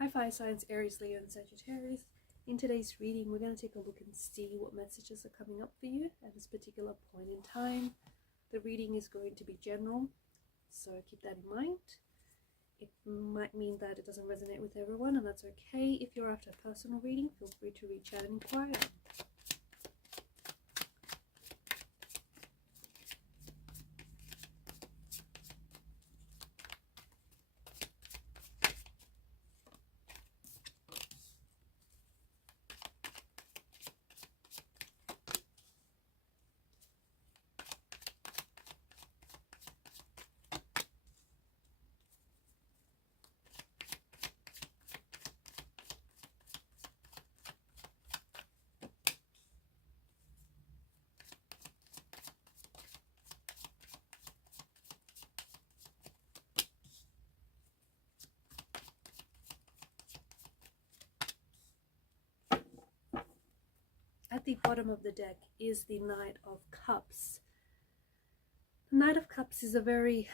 Hi fire signs, Aries, Leo and Sagittarius. In today's reading, we're going to take a look and see what messages are coming up for you at this particular point in time. The reading is going to be general, so keep that in mind. It might mean that it doesn't resonate with everyone, and that's okay. If you're after a personal reading, feel free to reach out and inquire. At the bottom of the deck is the Knight of Cups. The Knight of Cups is a very,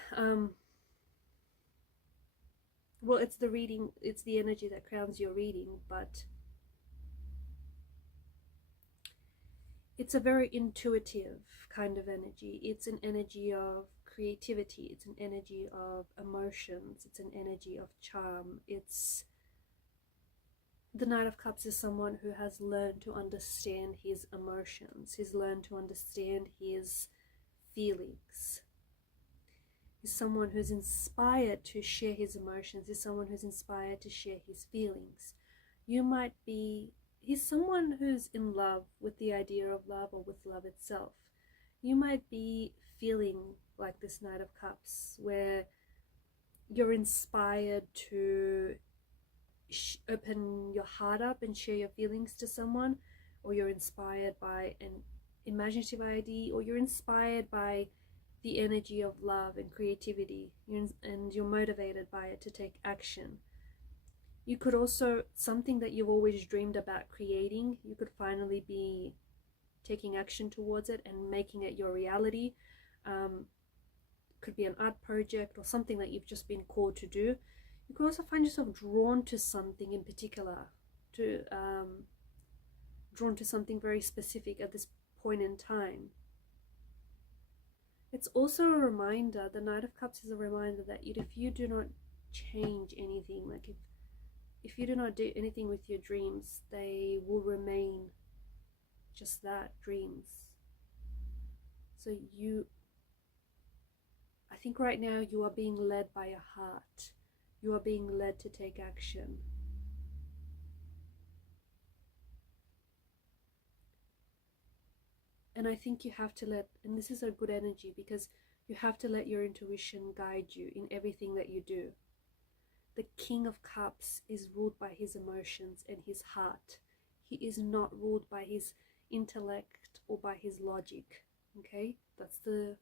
well, it's the reading, it's the energy that crowns your reading, but it's a very intuitive kind of energy. It's an energy of creativity. It's an energy of emotions. It's an energy of charm. The Knight of Cups is someone who has learned to understand his emotions. He's learned to understand his feelings. He's someone who's inspired to share his emotions. He's someone who's inspired to share his feelings. He's someone who's in love with the idea of love or with love itself. You might be feeling like this Knight of Cups, where you're inspired to open your heart up and share your feelings to someone, or you're inspired by an imaginative idea, or you're inspired by the energy of love and creativity, and you're motivated by it to take action. You could also, something that you've always dreamed about creating, you could finally be taking action towards it and making it your reality. Could be an art project or something that you've just been called to do. You could also find yourself drawn to something in particular, drawn to something very specific at this point in time. It's also a reminder, the Knight of Cups is a reminder that if you do not change anything, like if you do not do anything with your dreams, they will remain just that, dreams. So I think right now you are being led by your heart. You are being led to take action. And I think you have to and this is a good energy, because you have to let your intuition guide you in everything that you do. The King of Cups is ruled by his emotions and his heart. He is not ruled by his intellect or by his logic. Okay, that's the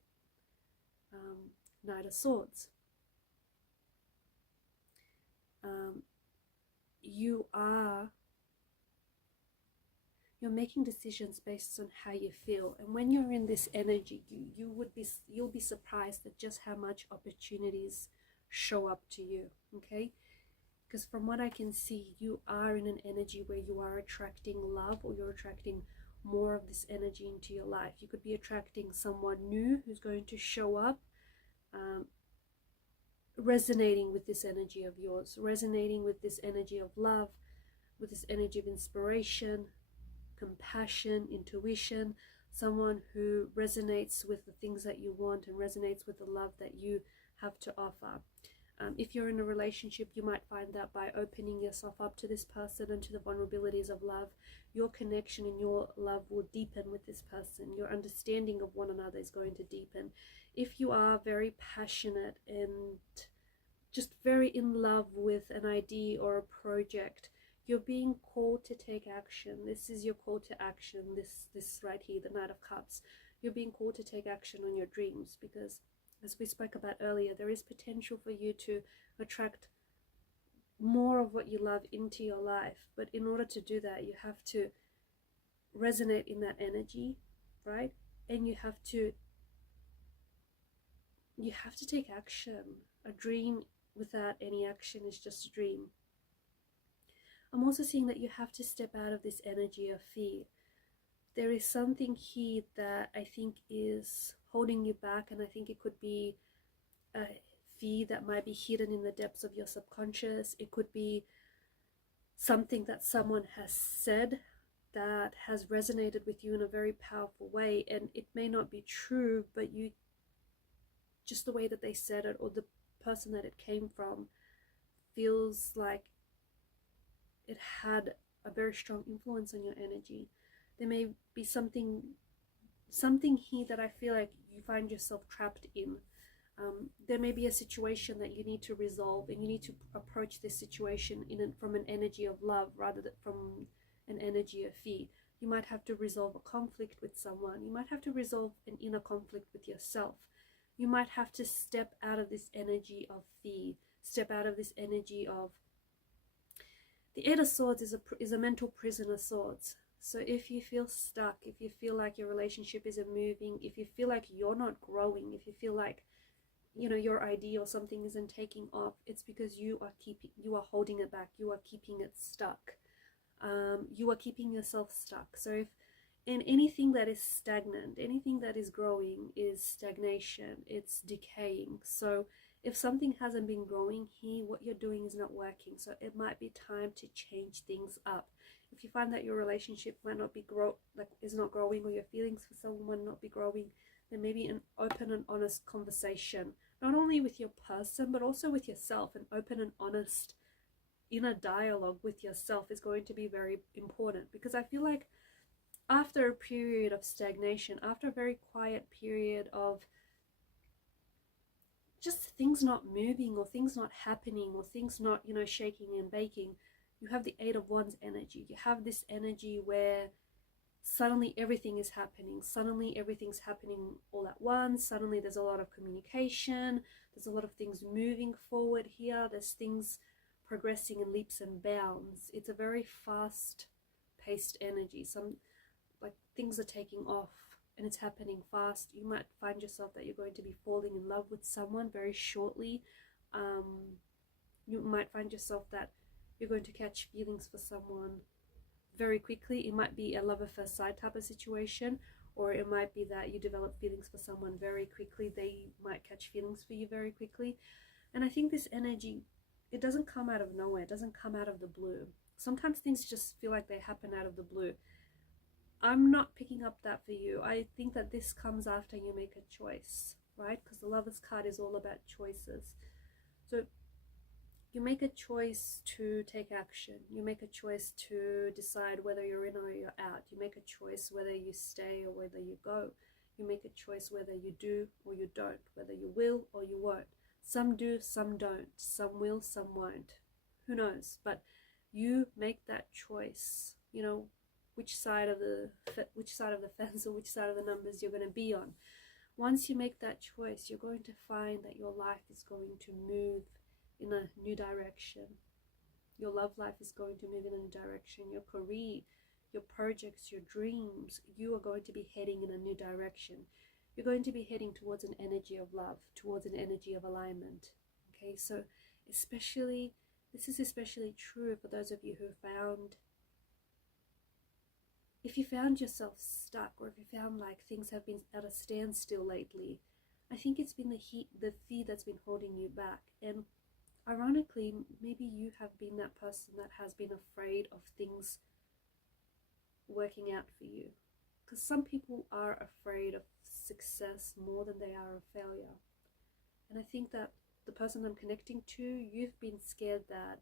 Knight of Swords. You're making decisions based on how you feel, and when you're in this energy, you'll be surprised at just how much opportunities show up to you. Okay, because from what I can see, you are in an energy where you are attracting love, or you're attracting more of this energy into your life. You could be attracting someone new who's going to show up, resonating with this energy of yours, resonating with this energy of love, with this energy of inspiration, compassion, intuition, someone who resonates with the things that you want and resonates with the love that you have to offer. If you're in a relationship, you might find that by opening yourself up to this person and to the vulnerabilities of love, your connection and your love will deepen with this person. Your understanding of one another is going to deepen. If you are very passionate and just very in love with an idea or a project, you're being called to take action. This is your call to action, this right here, the Knight of Cups. You're being called to take action on your dreams, because as we spoke about earlier, there is potential for you to attract more of what you love into your life. But in order to do that, you have to resonate in that energy, right? And you have to take action. A dream without any action is just a dream. I'm also seeing that you have to step out of this energy of fear. There is something here that I think is holding you back, and I think it could be a fear that might be hidden in the depths of your subconscious. It could be something that someone has said that has resonated with you in a very powerful way, and it may not be true, but you, just the way that they said it or the person that it came from, feels like it had a very strong influence on your energy. There may be something here that I feel like you find yourself trapped in. There may be a situation that you need to resolve, and you need to approach this situation from an energy of love rather than from an energy of fear. You might have to resolve a conflict with someone. You might have to resolve an inner conflict with yourself. You might have to step out of this energy of fear, step out of this energy of... The Eight of Swords is a mental prison of swords. So if you feel stuck, if you feel like your relationship isn't moving, if you feel like you're not growing, if you feel like, you know, your idea or something isn't taking off, it's because you are holding it back. You are keeping it stuck. You are keeping yourself stuck. So if in anything that is stagnant, anything that is growing is stagnation, it's decaying. So if something hasn't been growing here, what you're doing is not working. So it might be time to change things up. If you find that your relationship might not be is not growing, or your feelings for someone might not be growing, then maybe an open and honest conversation, not only with your person, but also with yourself. An open and honest inner dialogue with yourself is going to be very important, because I feel like after a period of stagnation, after a very quiet period of just things not moving or things not happening or things not, you know, shaking and baking, you have the Eight of Wands energy. You have this energy where suddenly everything is happening. Suddenly everything's happening all at once. Suddenly there's a lot of communication. There's a lot of things moving forward here. There's things progressing in leaps and bounds. It's a very fast-paced energy. Like things are taking off and it's happening fast. You might find yourself that you're going to be falling in love with someone very shortly. You might find yourself that you're going to catch feelings for someone very quickly. It might be a love at first sight type of situation, or it might be that you develop feelings for someone very quickly. They might catch feelings for you very quickly. And I think this energy, it doesn't come out of nowhere. It doesn't come out of the blue. Sometimes things just feel like they happen out of the blue. I'm not picking up that for you. I think that this comes after you make a choice, right? Because the Lovers card is all about choices. So you make a choice to take action. You make a choice to decide whether you're in or you're out. You make a choice whether you stay or whether you go. You make a choice whether you do or you don't, whether you will or you won't. Some do, some don't. Some will, some won't. Who knows? But you make that choice. You know, which side of the fence or which side of the numbers you're going to be on. Once you make that choice, you're going to find that your life is going to move in a new direction. Your love life is going to move in a new direction. Your career, your projects, your dreams, you are going to be heading in a new direction. You're going to be heading towards an energy of love, towards an energy of alignment. Okay, so this is especially true for those of you who found, if you found yourself stuck, or if you found like things have been at a standstill lately. I think it's been the fear that's been holding you back. And ironically, maybe you have been that person that has been afraid of things working out for you. Because some people are afraid of success more than they are of failure. And I think that the person I'm connecting to, you've been scared that,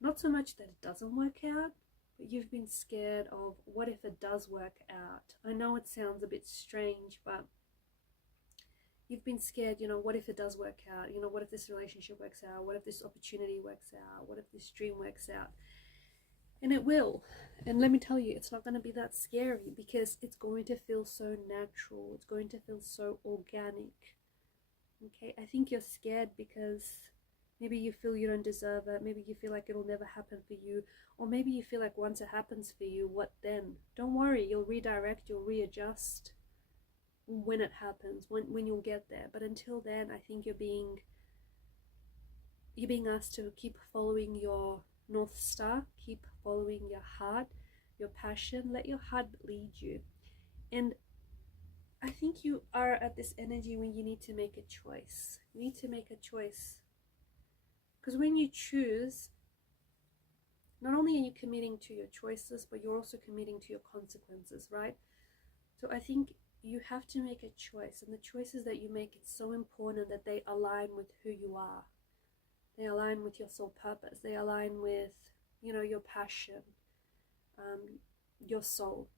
not so much that it doesn't work out, but you've been scared of what if it does work out. I know it sounds a bit strange, but you've been scared, you know, what if it does work out? You know, what if this relationship works out? What if this opportunity works out? What if this dream works out? And it will. And let me tell you, it's not going to be that scary, because it's going to feel so natural. It's going to feel so organic. Okay, I think you're scared because maybe you feel you don't deserve it. Maybe you feel like it'll never happen for you. Or maybe you feel like once it happens for you, what then? Don't worry, you'll redirect, you'll readjust when it happens, when you'll get there. But until then, I think you're being asked to keep following your North Star. Keep following your heart, your passion. Let your heart lead you. And I think you are at this energy when you need to make a choice. You need to make a choice. Because when you choose, not only are you committing to your choices, but you're also committing to your consequences, right? So I think you have to make a choice. And the choices that you make, it's so important that they align with who you are. They align with your soul purpose. They align with, you know, your passion, your soul.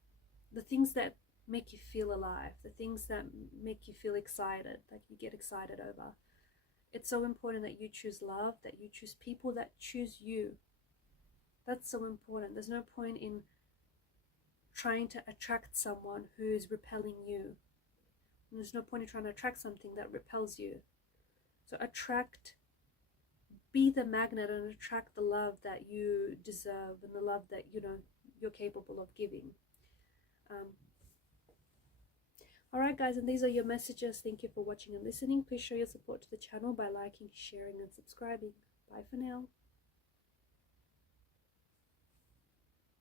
The things that make you feel alive, the things that make you feel excited, that you get excited over. It's so important that you choose love, that you choose people that choose you. That's so important. There's no point in trying to attract someone who is repelling you. And there's no point in trying to attract something that repels you. So be the magnet and attract the love that you deserve and the love that, you know, you're capable of giving. Alright guys, and these are your messages. Thank you for watching and listening. Please show your support to the channel by liking, sharing and subscribing. Bye for now.